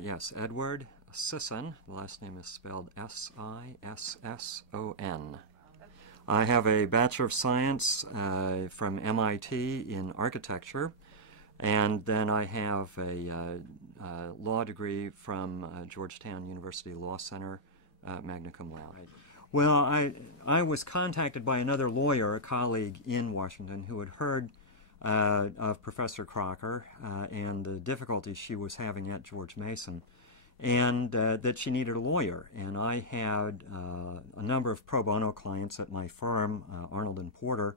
Yes, Edward Sisson. The last name is spelled S-I-S-S-O-N. I have a Bachelor of Science from MIT in architecture, and then I have a law degree from Georgetown University Law Center, magna cum laude. Well, I was contacted by another lawyer, a colleague in Washington, who had heard of Professor Crocker and the difficulties she was having at George Mason, and that she needed a lawyer. And I had a number of pro bono clients at my firm, Arnold and Porter,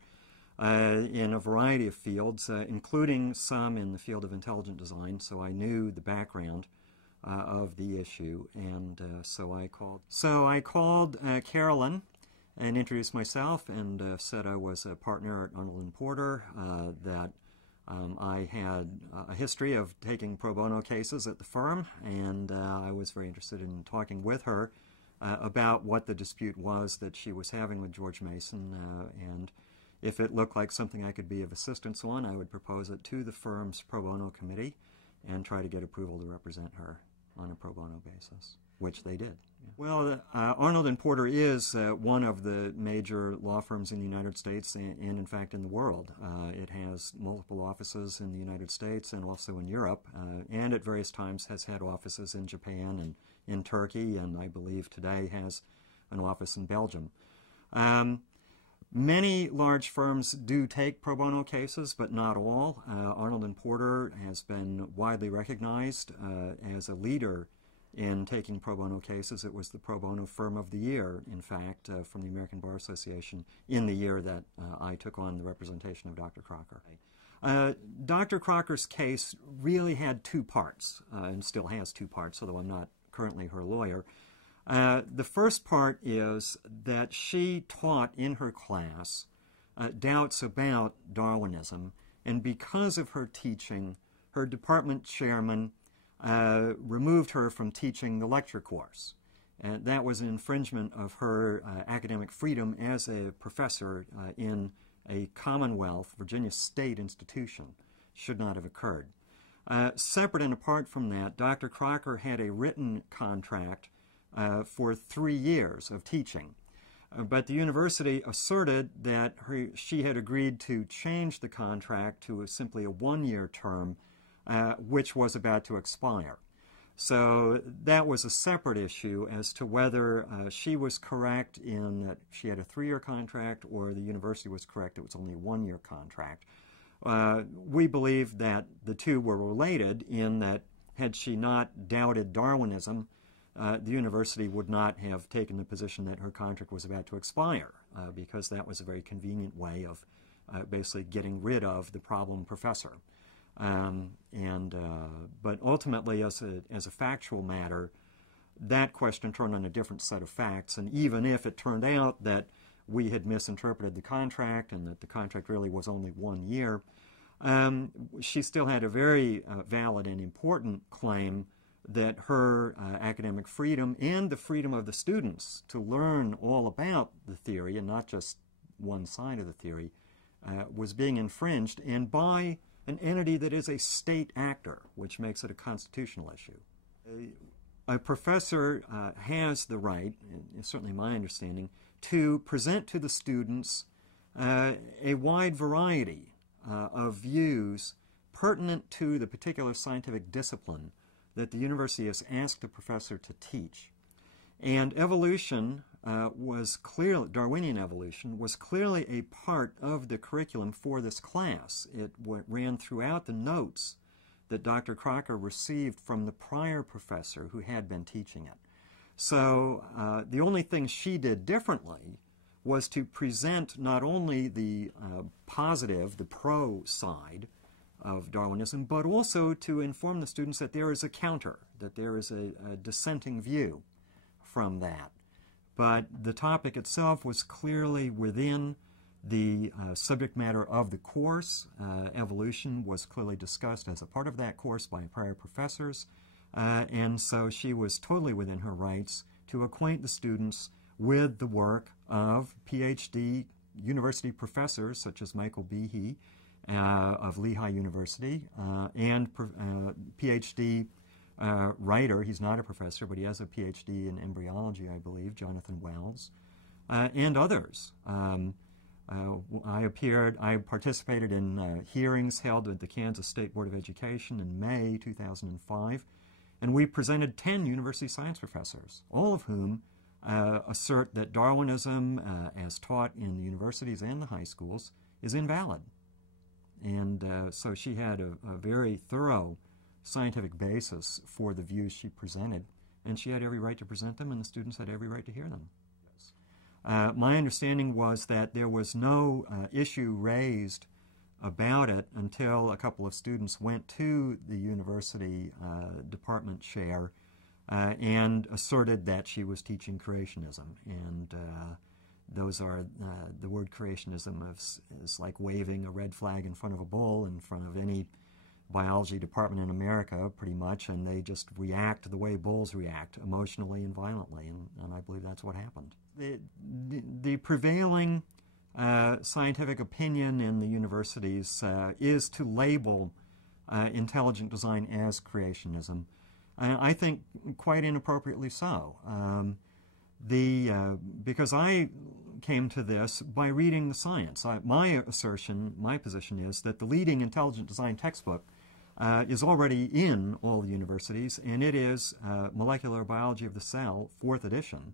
in a variety of fields, including some in the field of intelligent design, so I knew the background of the issue, and so I called. So I called Carolyn and introduced myself and said I was a partner at Arnold and Porter, that I had a history of taking pro bono cases at the firm, and I was very interested in talking with her about what the dispute was that she was having with George Mason, and if it looked like something I could be of assistance on, I would propose it to the firm's pro bono committee and try to get approval to represent her on a pro bono basis, which they did. Yeah. Well, Arnold and Porter is one of the major law firms in the United States and in fact in the world. It has multiple offices in the United States and also in Europe, and at various times has had offices in Japan and in Turkey, and I believe today has an office in Belgium. Many large firms do take pro bono cases, but not all. Arnold and Porter has been widely recognized as a leader in taking pro bono cases. It was the pro bono firm of the year, in fact, from the American Bar Association in the year that I took on the representation of Dr. Crocker. Dr. Crocker's case really had two parts, and still has two parts, although I'm not currently her lawyer. The first part is that she taught in her class doubts about Darwinism, and because of her teaching, her department chairman removed her from teaching the lecture course. And that was an infringement of her academic freedom as a professor in a Commonwealth, Virginia State institution. Should not have occurred. Separate and apart from that, Dr. Crocker had a written contract for 3 years of teaching. But the university asserted that she had agreed to change the contract to simply a 1-year term, which was about to expire. So that was a separate issue as to whether she was correct in that she had a 3-year contract or the university was correct it was only a 1-year contract. We believe that the two were related in that had she not doubted Darwinism, the university would not have taken the position that her contract was about to expire, because that was a very convenient way of basically getting rid of the problem professor. But ultimately, as a factual matter, that question turned on a different set of facts, and even if it turned out that we had misinterpreted the contract and that the contract really was only 1 year, she still had a very valid and important claim that her academic freedom and the freedom of the students to learn all about the theory and not just one side of the theory was being infringed, and by an entity that is a state actor, which makes it a constitutional issue. A professor has the right, certainly my understanding, to present to the students a wide variety of views pertinent to the particular scientific discipline that the university has asked the professor to teach. And evolution was clearly, Darwinian evolution, was clearly a part of the curriculum for this class. It ran throughout the notes that Dr. Crocker received from the prior professor who had been teaching it. So the only thing she did differently was to present not only the positive, the pro side of Darwinism, but also to inform the students that there is a counter, that there is a dissenting view from that. But the topic itself was clearly within the subject matter of the course. Evolution was clearly discussed as a part of that course by prior professors, and so she was totally within her rights to acquaint the students with the work of PhD university professors such as Michael Behe of Lehigh University and PhD writer. He's not a professor, but he has a PhD in embryology, I believe, Jonathan Wells, and others. I participated in hearings held at the Kansas State Board of Education in May 2005, and we presented 10 university science professors, all of whom assert that Darwinism, as taught in the universities and the high schools, is invalid. And so she had a very thorough scientific basis for the views she presented, and she had every right to present them, and the students had every right to hear them. My understanding was that there was no issue raised about it until a couple of students went to the university department chair and asserted that she was teaching creationism. And those are, the word creationism is like waving a red flag in front of a bull in front of any biology department in America, pretty much, and they just react the way bulls react, emotionally and violently, and I believe that's what happened. The prevailing scientific opinion in the universities is to label intelligent design as creationism. I think quite inappropriately so. Because I came to this by reading the science. My position is that the leading intelligent design textbook is already in all the universities, and it is Molecular Biology of the Cell, 4th edition.